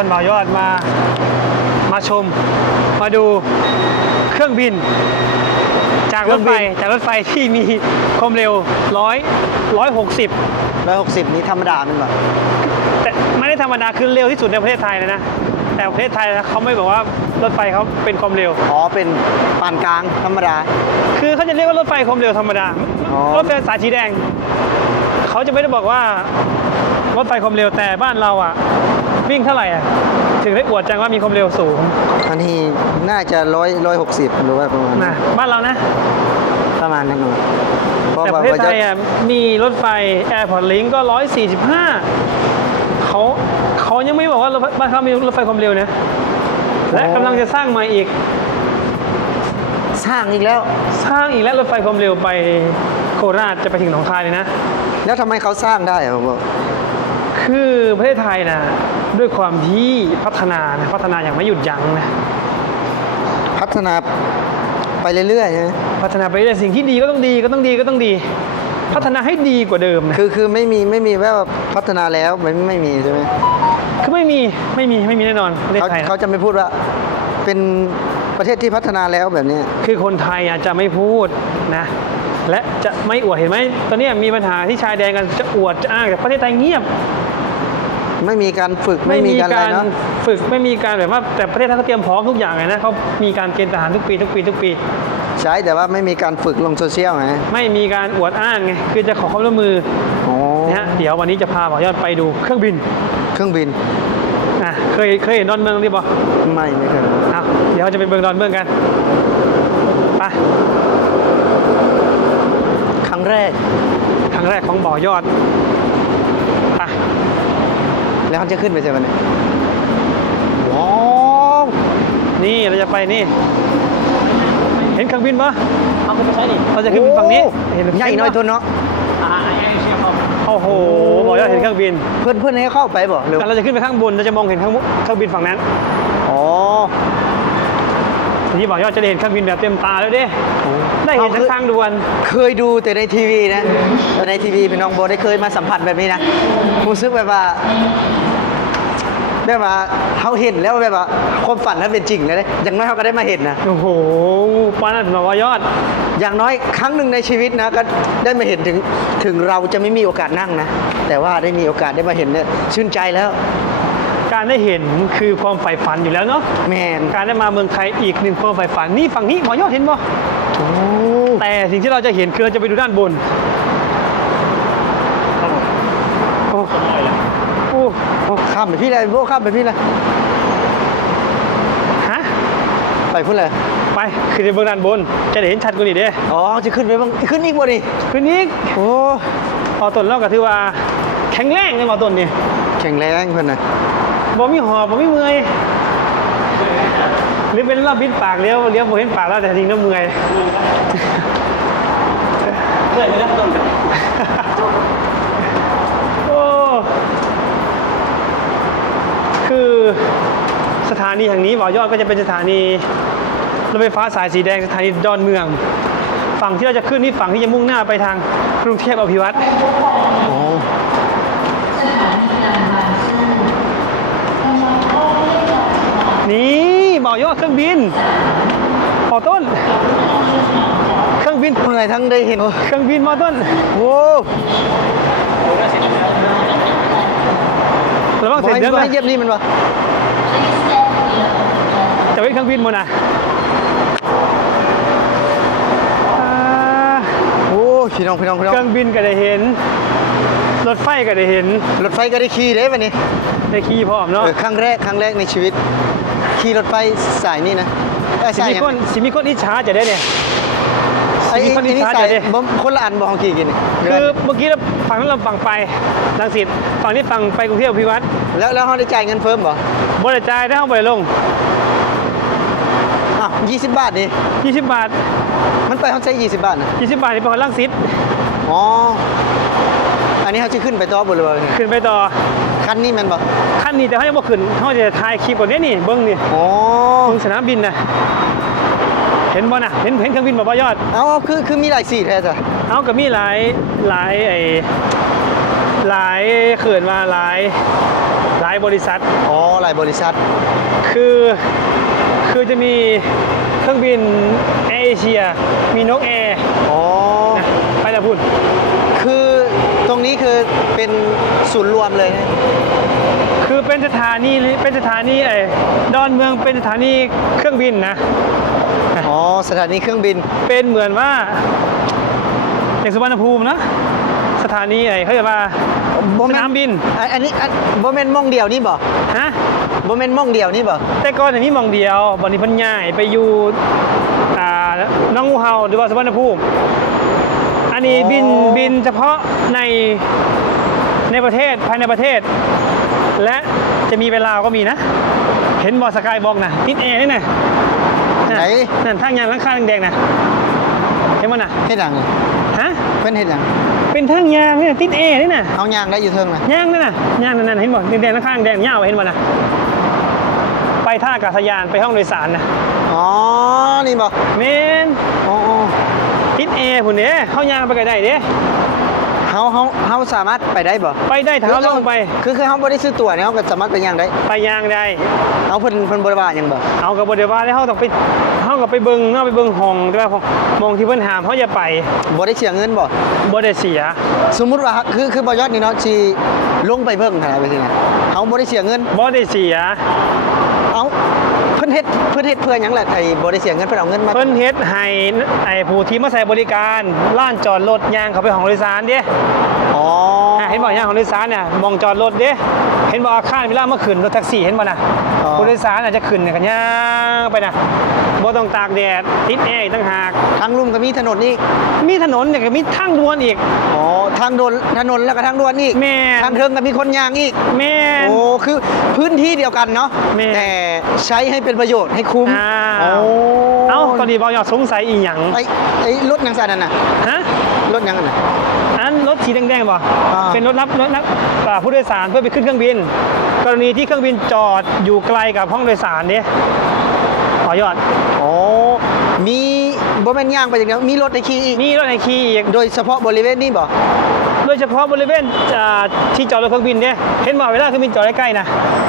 วนบ่าวยอดมา มาชม มาดูเครื่องบิน จากรถไฟ จากรถไฟที่มีความเร็วร้อยร้อยหกสิบร้อยหกสิบนี้ธรรมดาเป็นแบบแต่ไม่ได้ธรรมดาคือเร็วที่สุดในประเทศไทยเลยนะ แต่ประเทศไทยเขาไม่บอกว่ารถไฟเขาเป็นความเร็ว อ๋อ เป็นปานกลางธรรมดา คือเขาจะเรียกว่ารถไฟความเร็วธรรมดาอ๋อรถไฟสายสีแดง เขาจะไม่ได้บอกว่ารถไฟความเร็วแต่บ้านเราอะ วิ่งเท่าไหร่อะถึงได้อวดจังว่ามีความเร็วสูงอันนี้น่าจะร้อยร้อยหกสิบหรือว่าประมาณนะบ้านเรานะ ประมาณนั้นเนอะเพราะแต่ปว่าระเทศไทจะยอะมีรถไฟ Airport Link ก็ 145เขาเขายังไม่บอกว่ารถบ้านเขามีรถไฟความเร็วนะและกำลังจะสร้างใหม่อีก สร้างอีกแล้ว สร้างอีกแล้วรถไฟความเร็วไปโคราชจะไปถึงหนองคายเลยนะ แล้วทำไมเขาสร้างได้อะผมบอกคือประเทศไทยนะ ด้วยความที่พัฒนานะพัฒนาอย่างไม่หยุดยั้งนะพัฒนาไปเรื่อยๆใช่ไหมพัฒนาไปเรื่อยสิ่งที่ดีก็ต้องดีก็ต้องดีก็ต้องดี พัฒนาให้ดีกว่าเดิมนะคือคือไม่มีไม่มีว่าพัฒนาแล้วไม่ไม่มีใช่ไหมคือไม่มีไม่มีไม่มีแน่นอนประเทศเขาไทยนะเขาจะไม่พูดว่าเป็นประเทศที่พัฒนาแล้วแบบนี้ คือคนไทยอาจจะไม่พูดนะ และจะไม่อวดเห็นไหมตอนนี้มีปัญหาที่ชายแดนกันจะอวดจะอ้างแต่ประเทศไทยเงียบ ไม่มีการฝึกไม่มีการอะไรเนาะฝึกไม่มีการแบบว่าแต่ประเทศไทยเขาเตรียมพร้อมทุกอย่างเลยนะเขามีการเกณฑ์ทหารทุกปีทุกปีทุกปีใช้แต่ว่าไม่มีการฝึกลงโซเชียลไงไม่มีการอวดอ้างไงคือจะขอความร่วมมือโอ้นะฮะเดี๋ยววันนี้จะพาหมอยอดไปดูเครื่องบิน เครื่องบินอะเคยเคยเห็นดอนเมืองหรือเปล่าไม่ไม่เคยอ้าวเดี๋ยวเราจะไปเบิงดอนเมืองกันไปครั้งแรก ครั้งแรกของบ่อยอดไป แล้วเขาจะขึ้นไปใช่ไหมเนี่ยว้าวนี่เราจะไปนี่ เห็นเครื่องบินปะเอาคุณไปใช้ดิเราจะขึ้นไปฝั่งนี้เห็นเห็นใหญ่น้อยทุนเนาะอ่าไอ้เชียร์ครับโอ้โหบ่อยอดเห็นเครื่องบิน เพื่อนเพื่อนให้เข้าไปบ่หรือแต่เราจะขึ้นไปข้างบนเราจะมองเห็นข้างบนเครื่องบินฝั่งนั้นอ๋อทีนี้บ่อยอดจะได้เห็นเครื่องบินแบบเต็มตาแล้วเด้ได้เห็นทั้งทางด่วน เคยดูแต่ในทีวีนะแต่ในทีวีพี่น้องโบได้เคยมาสัมผัสแบบนี้นะรู้สึกแบบว่า แบบว่าเขาเห็นแล้วแบบว่าความฝันนั้นเป็นจริงเลยนะอย่างน้อยเขาก็ได้มาเห็นนะโอ้โหปานนั้นบ่อยอด อย่างน้อยครั้งหนึ่งในชีวิตนะก็ได้มาเห็นถึงถึงเราจะไม่มีโอกาสนั่งนะ แต่ว่าได้มีโอกาสได้มาเห็นเนี่ยชื่นใจแล้ว การได้เห็นคือความใฝ่ฝันอยู่แล้วเนาะแมนการได้มาเมืองไทยอีกหนึ่งความใฝ่ฝันนี่ฝั่งนี้หมอยอดเห็นบ่โอ้แต่สิ่งที่เราจะเห็นคือเราจะไปดูด้านบนโอ้โอ้โอ้ ข้ามไปพี่เลยโบข้ามไปพี่เลยฮะไปพุ่นเลยไปคือจะเบื้องด้านบน จะได้เห็นชัดกว่านี้เด้อ๋อจะขึ้นไปบ้างขึ้นอีกบ่ดิคืนนี้โอ้พอต้นเราก็ถือว่า แข็งแรงเลยหมอต้นนี่แข็งแรงเพื่อนนะบ่มีหอบบ่มีเมื่อยหรือเป็นเราบิดปากเลี้ยวเลี้ยวบ่เห็นปากแล้วแต่จริงแล้วเมื่อยเพื่อนไม่ได้ต้นกัน โอ้ คือสถานีแห่งนี้บ่อยอดก็จะเป็นสถานีรถไฟฟ้าสายสีแดงสถานีดอนเมือง ฝั่งที่เราจะขึ้นนี่ฝั่งที่จะมุ่งหน้าไปทางกรุงเทพอภิวัตรโอ้นี่บ่อยอดเครื่องบินบ่อต้น เครื่องบินเมื่อยทั้งได้เห็น เครื่องบินบ่อต้นโอ้ ระวังบเสร็จให้เดี๋ยวบ่นะให้เหยียบนี่มันวะจะเป็นเครื่องบินหมดนะอ่าโอ้พี่น้องพี่น้องพี่น้องเครื่องบินก็ได้เห็น รถไฟก็ได้เห็น รถไฟก็ได้ขี่เด้วันนี้ได้ขี่พร้อมเนาะเออครั้งแรกครั้งแรกในชีวิตขี่รถไฟสายนี่นะเอ้ยสิสายมียังคนสิมีคนอิจฉาจะได้เนี่ยไอ้สิมีคนไอ้อิจนี่ฉาสายจะได้บ่คนละอันบ่ของขี่กินนี่คือเมื่อกี้เรา ฝั่งนั้นเราฝั่งไปลังสิตฝั่งนี้ฝั่งไปกรุงเทพอภิวัตรแล้วแล้วเขาได้จ่ายเงินเพิ่มบ่บริจายได้เข้าไปลงอ้าว20บาทนี่20 บาท มันไปเขาใช้20บาทนะ20 บาทนี่เป็นคนลังสิตอ๋ออันนี้เขาจะขึ้นไปต่อบนหรือเปล่าขึ้นไปต่อคันนี้แมันบ่ขั้นนี้แต่เขายังบ่ขึ้นเขาจะถ่ายคลิปก่อนเนี้นี่เบิ้งนี่อ๋อตรงสนามบินนะเห็นบ่น่ะเห็นเห็นเครื่องบินบ่บ่ยอด เอาเอาคือคือมีหลายสีแท้จ้ะเอาก็มีหลาย หลายไอ้หลายเขินมาหลายหลายายบริษัท อ๋อหลายบริษัท คือคือจะมีเครื่องบินแอร์เอเชีย มีนกแอร์อ๋อนะไปแล้วพูดคือตรงนี้คือเป็นศูนย์รวมเลยนะคือเป็นสถานีเป็นสถานีไอ้ดอนเมืองเป็นสถานีเครื่องบินนะ อ๋อ สถานีเครื่องบิน เป็นเหมือนว่า อย่างสุวรรณภูมินะสถานีไอ้เขาเรียกว่าบ่สแม่นามบินอันอันนี้อันโบเมนม่องเดียวนี่บ่ฮะโบเมนม่องเดียวนี่บ่แต่ก่อนเนี่ยมีหมองเดียวบอนนี้เพันย่ายไปอยู่อ่าน้องงูเห่าหรือว่าสุวรรณภูมิอันนี้บินบินเฉพาะในในประเทศภายในประเทศ และจะมีเวลาวก็มีนะ เห็นบอสกายบอกนะติดแอร์นี่นะไหนนั่นทางยางหลังคาแดงๆนะเห็นมันนะเฮ็ดหยังนี่ฮะ เพิ่นเฮ็ดหยังเป็นทางยางเนี่ยติดแอร์นี่นะเอายางได้อยู่เทิงนะยางนั่นน่ะยางนั่นน่ะเห็นบ่แดงๆหลังคาแดงๆยาวเห็นบ่นะไปท่าอากาศยานไปห้องโดยสารนะอ๋อนี่บ่เมนอ๋ออ๋อติดแอร์พุ่นเด้เฮายางไปก็ได้เด้ เฮาเฮาเฮาสามารถไปได้บ่ไปได้ถ้าเราลงไป คือคือเฮาบ่ได้ซื้อตั๋วเนี่ยเฮาก็สามารถไปยางได้ไปยางได้เอาเพิ่นเพิ่นบ่ได้ว่าหยังบ่เอากับบริวารแล้วเฮาต้องไปเฮากับไปเบิ่งเนาะไปเบิ่งห้องแต่ว่าห้องมองที่เพิ่นหามเฮาอย่าไปบ่ได้เสียเงินบ่บ่ได้เสีย สมมุติว่าคือคือบ่ยอดนี่เนาะสิลงไปเบิ่งหั่นน่ะไปสินะเฮาบ่ได้เสียเงินบ่ได้เสียเอาเพิ่นเฮ็ดเพิ่นเฮ็ดเพื่อหยังล่ะไอ้บ่ได้เสียเงินเพิ่นเอาเงินมา เพิ่นเฮ็ดให้ไอ้ผู้ที่มาใช้บริการล้านจอดรถยางเข้าไปห้องโดยสารเด้ อ๋ออะ เห็นบ่ยางของโดยสารเนี่ยมองจอดรถเด้เห็นบ่อาคารเวลาเมื่อขึ้นรถแท็กซี่เห็นบ่น่ะอ๋อผู้โดยสารอาจจะขึ้นเนี่ยกันย่างไปน่ะบ่ต้องตากแดดติดแอร์อีกต่างหากทางลุ่มก็มีถนนนี่มีถนนเนี่ยก็มีทางด่วนอีกอ๋อทางด่วนถนนแล้วก็ทางด่วนอีกแม่นทางเทิงก็มีคนยางอีกแม่นโอ้คือพื้นที่เดียวกันเนาะแม่นแต่ใช้ให้เป็นประโยชน์ให้คุ้มอ้าโอ้วเอ้าตอนนี้บ่อยากสงสัยอีหยังไอ้ไอ้รถยังสั่นนั่นน่ะฮะรถยังนั่นน่ะอันรถสีแดงๆป่ะอ่าเป็นรถรับรถรับอ่าผู้โดยสารเพื่อไปขึ้นเครื่องบิน กรณีที่เครื่องบินจอดอยู่ไกลกับห้องโดยสารเนี่ยขอยอดอ๋อมีบ่แม่นย่างไปอย่างเดียวมีรถในขี่อีกนี่รถไอคีอีกโดยเฉพาะบริเวณนี้บ่ โดยเฉพาะบริเวณอ่าที่จอดรถเครื่องบินเนี่ยเห็นบ่เวลาเครื่องบินจอดใกล้ๆนะ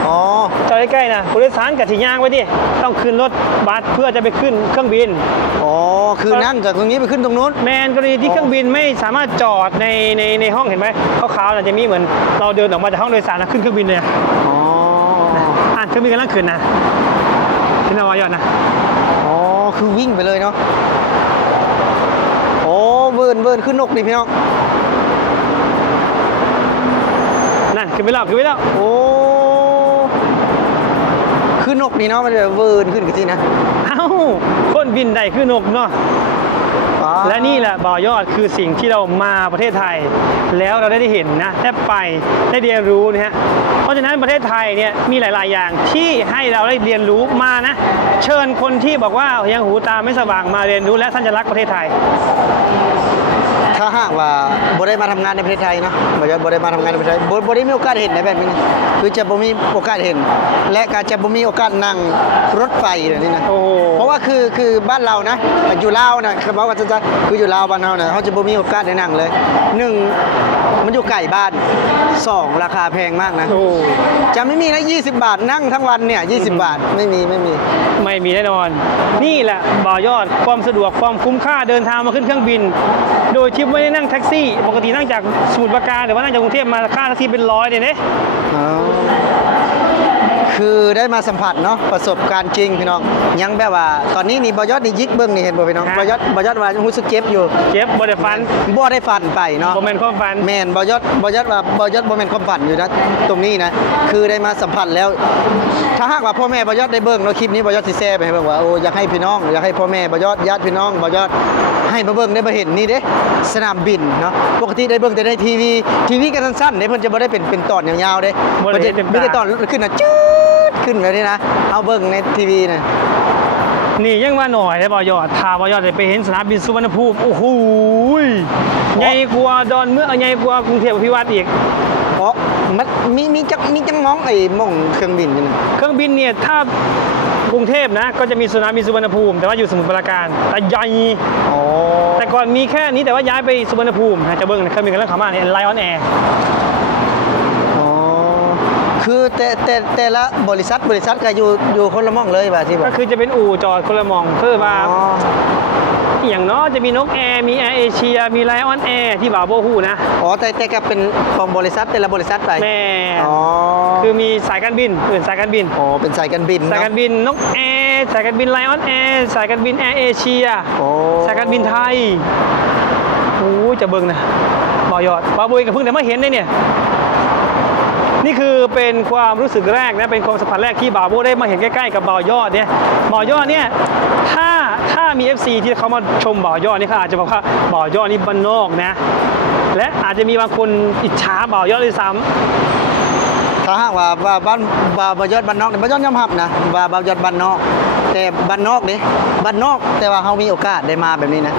อ๋อ จอดใกล้ๆนะผู้โดยสารกับที่ย่างไว้ดิต้องขึ้นรถบัสเพื่อจะไปขึ้นเครื่องบิน อ๋อ คือนั่งจากตรงนี้ไปขึ้นตรงนู้น แมนกรณีที่เครื่องบินไม่สามารถจอดในในในห้องเห็นไหมขาวๆน่ะจะมีเหมือนเราเดินออกมาจากห้องโดยสารนะขึ้นเครื่องบินเลยอ๋อ อ่านเครื่องบินกำลังขึ้นนะเห็นเอายอดนะ อ๋อ คือวิ่งไปเลยเนาะ โอ้ เวิร์นเวิร์นขึ้นนกนี่พี่น้อง นั่น ขึ้นไปแล้วขึ้นไปแล้วโอ้คือนกนี่เนาะมันจะเวิร์นขึ้นกันสินะเอ้าคนบินได้คือนกเนาะอ๋อและนี่แหละบ่อยอดคือสิ่งที่เรามาประเทศไทย แล้วเราได้เห็นนะได้ไปได้เรียนรู้นะฮะเพราะฉะนั้นประเทศไทยเนี่ยมีหลาย ๆ อย่างที่ให้เราได้เรียนรู้มานะ เชิญคนที่บอกว่ายังหูตาไม่สว่างมาเรียนรู้และท่านจะรักประเทศไทย ถ้าหากว่าบ่ได้มาทำงานในประเทศไทยเนาะบ่ได้บ่ได้มาทำงานในประเทศไทยบ่บ่ได้มีโอกาสเห็นในแบบนี้นะคือจะบ่มีโอกาสเห็น และก็จะบ่มีโอกาสนั่งรถไฟแบบนี้นะ โอ้โห เพราะว่าคือคือบ้านเรานะอยู่ลาวนะคือบอกว่าจะคืออยู่ลาวบ้านเรานะเขาจะบ่มีโอกาสได้นั่งเลยหนึ่งมันอยู่ไกลบ้านสองราคาแพงมากนะ โอ้จะไม่มีนะ20 บาทนั่งทั้งวันเนี่ย20 บาทไม่มีไม่มี ไม่มีแน่นอน นี่แหละบ่อยอดความสะดวกความคุ้มค่าเดินทางมาขึ้นเครื่องบิน โดยที่ไม่ได้นั่งแท็กซี่ ปกตินั่งจากสมุทรปราการหรือว่านั่งจากกรุงเทพมาค่าแท็กซี่เป็นร้อยเนี่ยนะอ๋อ คือได้มาสัมผัสเนาะประสบการณ์จริงพี่น้องยังแบบว่า ตอนนี้นี่บอยอดนี่ยิกเบิ้งนี่เห็นบ่พี่น้องบอยอดบอยอดว่ารู้สึกเจ็บอยู่เจ็บบไดฟันบ่ได้ฟันไปเนาะ โมเมนต์ความฟัน แมนบอยอดบอยอดว่าบอยอดบ่แม่นความฝันอยู่นะตรงนี้นะคือได้มาสัมผัสแล้ว ถ้าหากว่าพ่อแม่บอยอดได้เบิ่งเนาะคลิปนี้บอยอดสิแซ่ไปให้เบิ่งว่าโอ้อยากให้พี่น้องอยากให้พ่อแม่บอยอดญาติพี่น้องบอยอด ให้มาเบิ่งได้มาเห็นนี่เด้สนามบินเนาะปกติได้เบิ่งแต่ในทีวีทีวีกันสั้นๆเด้เพิ่นจะบ่ได้เป็นเป็นตอนยาวๆเด้บ่ได้เพิ่นจะเต็มตา ไม่ได้ตอนขึ้นน่ะจืดขึ้นแบบนี้นะเอาเบิ่งในทีวีน่ะนี่ยังว่าหน่อยได้บ่อยอดทาบ่อยอดได้ไปเห็นสนามบินสุวรรณภูมิโอ้โหยใหญ่กว่าดอนเมืองเอาใหญ่กว่ากรุงเทพอภิวัตอีกอ๋อ มันมีมีจักมีจังมองไอ้หม่องเครื่องบินนี่นะเครื่องบินเนี่ยถ้ากรุงเทพนะ ก็จะมีสนามบินสุวรรณภูมิ แต่ว่าอยู่สมุทรปราการแต่ใหญ่อ๋อแต่ก่อนมีแค่นี้แต่ว่าย้ายไปสุวรรณภูมินะจะเบิ่งเครื่องบินกำลังเข้ามาเนี่ยไลออนแอร์อ๋อ คือแต่แต่แต่ละบริษัทบริษัทก็อยู่อยู่คนละหม่องเลยว่าที่บอก็กคือจะเป็นอู่จอดคนละหมองคือว่า อ๋ออหย่างเนาะจะมีนกแอร์ มีแอร์เอเชีย มีไลออนแอร์ที่บ่าวโบฮู้นะ อ๋อแต่แต่ก็เป็นของบริษัทแต่ละบริษัทไปแม่อ๋อคือมีสายการบินอื่นสายการบิน อ๋อเป็นสายการบินสายเนาะการบินนกแอร์สายการบินไลออนแอร์สายการบินแอร์เอเชียโอ้สายการบินไทยโอ้จะเบิ่งนะบ่าวยอดบ่าวบุยกับเพิ่งแต่มาเห็นได้เนี่ย นี่คือเป็นความรู้สึกแรกนะเป็นความสัมผัสแรกที่บ่าวโบได้มาเห็นใกล้ๆ กับบ่าวยอดเนี่ยบ่าวยอดเนี่ยถ้าถ้ามี FC ที่เขามาชมบ่าวยอดนี่เขาอาจจะบอกว่าบ่าวยอดนี่บ้านนอกนะ และอาจจะมีบางคนอิจฉาบ่าวยอดเลยซ้ำถ้าหากว่าว่าบ้านว่าบายอดบ้านนอกเนี่ยบายอดยอมรับนะว่าบายอดบ้านนอก แต่บ้านนอกนี่บ้านนอกแต่ว่าเฮามีโอกาสได้มาแบบนี้นะ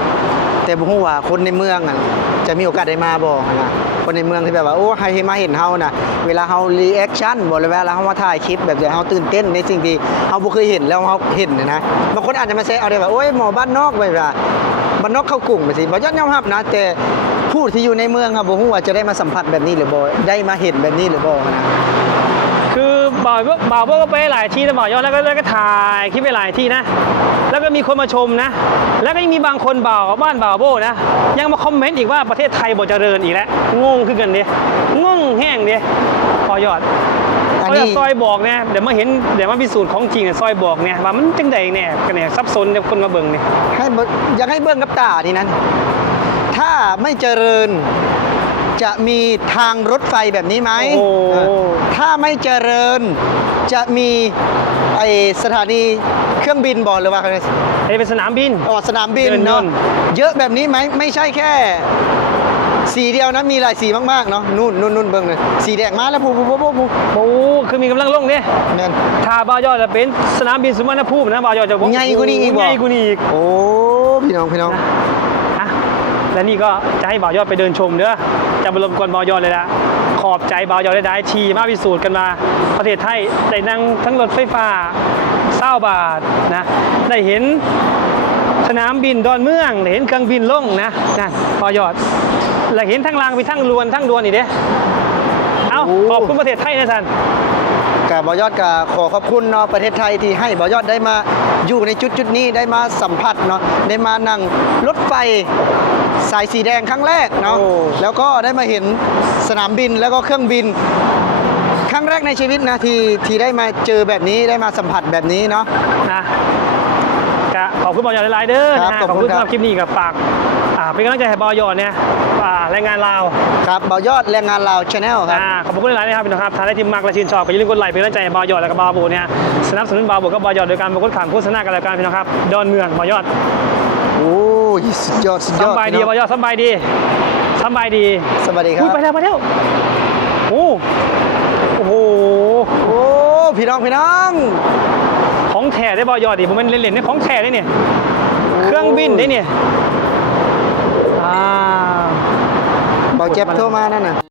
แต่บ่ฮู้ว่าคนในเมืองอะ จะมีโอกาสได้มาบ่นะคนในเมืองที่แบบว่าโอ้ให้มาเห็นเฮานะเวลาเฮารีแอคชั่นบ่หรือเวลาเฮามาถ่ายคลิปแบบเดี๋ยวเฮาตื่นเต้นในสิ่งที่เฮาบ่เคยเห็นแล้วเฮาเห็นนยนะบางคนอาจจะมาแซะเอาได้ว่าโอ้ยหมอบ้านนอกไปว่าบ้านนอกเข้ากรุงไปสิบ่ยอดยอมรับนะแต่ผู้ที่อยู่ในเมืองครับบ่ฮู้ว่าจะได้มาสัมผัสแบบนี้หรือบ่ได้มาเห็นแบบนี้หรือบ่นะคือบ่าวบ่าวก็ไปหลายที่นะบ่าวยอดแล้วก็แล้วก็ถ่ายคลิปไปหลายที่นะ แล้วก็มีคนมาชมนะ แล้วก็ยังมีบางคนบ่าวบ้านบ่าวโบนะ ยังมาคอมเมนต์อีกว่าประเทศไทยบ่เจริญอีกแล้วงงขึ้นกันเดียงงแห้งเดียพอยอดอันเขานี้จะซอยบอกเนี่ยเดี๋ยวมาเห็นเดี๋ยวมาพิสูจน์ของจริงเนี่ยซอยบอกเนี่ยว่ามันจังใดเนี่ยกันเนี่ยซับซ้อนเดี๋ยวคนมาเบิ่งเนี่ยให้เบิ่งอยากให้เบิ้งกับตาทีนั้น ถ้าไม่เจริญจะมีทางรถไฟแบบนี้ไหมโอ้เออถ้าไม่เจริญจะมีไอสถานี เครื่องบินบอกหรือว่าอะไรไอ้เป็นสนามบิน อ๋อสนามบินเดินยเนาะนต์ เยอะแบบนี้ไหมไม่ใช่แค่ สีเดียวนะมีหลายสีมากๆเนาะนู่นนู่นนู่นเบิ้งเลยสีแดงมาแล้วผู้ผู้ผู้ผู้ผู้โอ้คือมีกำลังลงเนี่ยแม่น ถ้าบ่าวยอดจะเป็นสนามบินสุวรรณภูมินะบ่าวยอดจะบอกใหญ่กว่านี้อีกบ่ ใหญ่กว่านี้อีก โอ้พี่น้องพี่น้อง อะและนี่ก็จะให้บ่าวยอดไปเดินชมเด้อ จะบรมกวนบอยอดเลยละขอบใจบอยอดได้ได้ทีมาพิสูจน์กันมา ประเทศไทยได้นั่งทั้งรถไฟฟ้าเศร้าบาทนะได้เห็นสนามบินดอนเมืองได้เห็นเครื่องบินลงนะนั่นบอยอดและเห็นทั้งรางไปทั้งลวนทั้งดวนอีกเด้เอาขอบคุณประเทศไทยนะท่าน กับบอยอดกับขอขอบคุณเนาะประเทศไทยที่ให้บอยอดได้มาอยู่ในจุดจุดๆนี้ได้มาสัมผัสเนาะได้มานั่งรถไฟสายสีแดงครั้งแรกเนาะโอ้แล้วก็ได้มาเห็นสนามบินแล้วก็เครื่องบิน ครั้งแรกในชีวิตนะที่ที่ได้มาเจอแบบนี้ได้มาสัมผัสแบบนี้เนาะนะก็ขอบคุณบอยอดหลายๆเด้อครับนะขอบขอบคุคุณณครับสำหรับคลิปนี้กับฝากอ่าเป็นกำลังใจให้บอยอดเนี่ย อ่ารายงานลาวครับบอยอดแรงงานลาวชาแนลครับอ่าขอบคุณหลายๆนะครับพี่น้องครับถ้าได้ทีมมากและชื่นชอบก็อย่าลืมกดไลค์เป็นกำลังใจให้บอยอดและกับบาบูเนี่ยสนับสนุนบาบูกับบอยอดโดยการประกวดขันโฆษณากันแล้วกันพี่น้องครับดอนเมืองบอยอดโอ้ยสุดยอดสุดยอดสำบายดีพี่บน้องอยอดสำบายดีสำบายดีสวัสดีครัอุ้ยบไปแล้วไปแล้วโอ้โอ้โหโอ้พี่น้องพี่น้องของแท้ได้บอยอดดิผมเป็นเล่นๆเนี่ยของแท้ได้เนี่ยเครื่องบินได้เนี่ยอ่า เบา เจ็บโทรมานั่นน่ะ